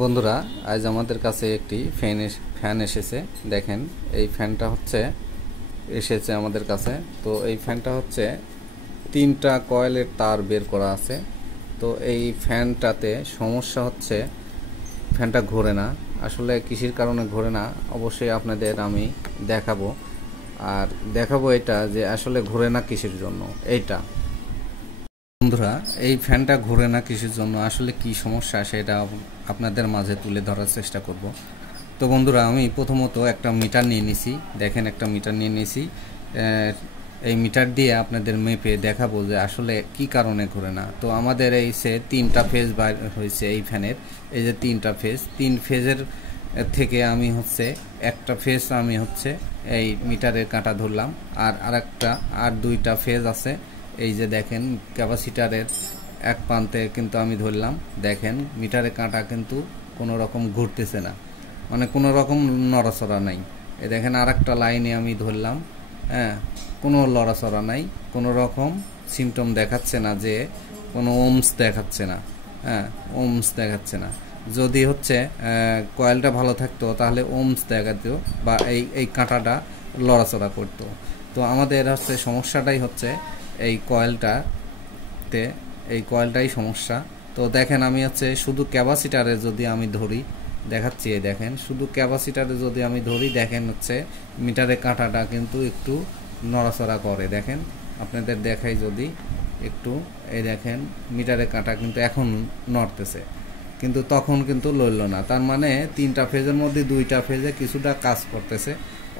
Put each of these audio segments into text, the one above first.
বন্ধুরা, আজ আমাদের কাছে একটি ফ্যান এসেছে। দেখেন, এই ফ্যানটা এসেছে আমাদের কাছে। তো এই ফ্যানটা তিনটা কয়েলের তার বের করা আছে। তো এই ফ্যানটাতে সমস্যা ফ্যানটা ঘোরে না। আসলে কিসের কারণে ঘোরে না অবশ্যই আপনাদের আমি দেখাবো। আর দেখাবো এটা যে আসলে ঘোরে না কিসের জন্য। এইটা বন্ধুরা, এই ফ্যানটা ঘোরে না কিসের জন্য, আসলে কি সমস্যা সেটা আপনাদের মাঝে তুলে ধরার চেষ্টা করব। তো বন্ধুরা, আমি প্রথমত একটা মিটার নিয়ে নিছি। দেখেন, একটা মিটার নিয়ে নিছি। এই মিটার দিয়ে আপনাদের মেপে দেখাবো যে আসলে কি কারণে ঘোরে না। তো আমাদের এই তিনটা ফেজ বাইর হয়েছে এই ফ্যানের। এই যে তিনটা ফেজ, তিন ফেজের থেকে আমি একটা ফেজ আমি এই মিটারের কাঁটা ধরলাম। আর দুইটা ফেজ আছে। এই যে দেখেন, ক্যাপাসিটারের এক প্রান্তে কিন্তু আমি ধরলাম। দেখেন, মিটারের কাঁটা কিন্তু কোনো রকম ঘুরতেছে না, মানে কোনো রকম নড়াচড়া নাই। এই দেখেন, আর একটা লাইনে আমি ধরলাম। হ্যাঁ, কোনো লড়াচড়া নাই, কোনো রকম সিমটম দেখাচ্ছে না, যে কোনো ওমস দেখাচ্ছে না। হ্যাঁ, ওমস দেখাচ্ছে না। যদি কয়েলটা ভালো থাকতো তাহলে ওমস দেখাতো, বা এই কাঁটাটা লড়াচড়া করতো। তো আমাদের সমস্যাটাই এই কয়েলটাতে, এই কয়েলটাই সমস্যা। তো দেখেন, আমি শুধু ক্যাপাসিটারে যদি আমি ধরি, দেখাচ্ছি। দেখেন, শুধু ক্যাপাসিটারে যদি আমি ধরি, দেখেন মিটারের কাঁটাটা কিন্তু একটু নড়াচড়া করে। দেখেন, আপনাদের দেখাই যদি একটু, এই দেখেন মিটারের কাঁটা কিন্তু এখন নড়তেছে, কিন্তু তখন কিন্তু লড়ল না। তার মানে তিনটা ফেজের মধ্যে দুইটা ফেজে কিছুটা কাজ করতেছে,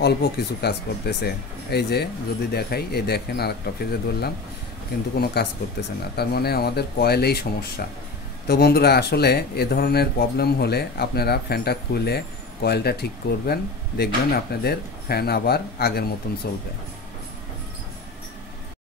অল্প কিছু কাজ করতেছে। এই যে যদি দেখাই, এই দেখেন আরেকটা ফেজে ধরলাম, কিন্তু কোনো কাজ করতেছে না। তার মানে আমাদের কয়েলেই সমস্যা। তো বন্ধুরা, আসলে এ ধরনের প্রবলেম হলে আপনারা ফ্যানটা খুলে কয়েলটা ঠিক করবেন, দেখবেন আপনাদের ফ্যান আবার আগের মতন চলবে।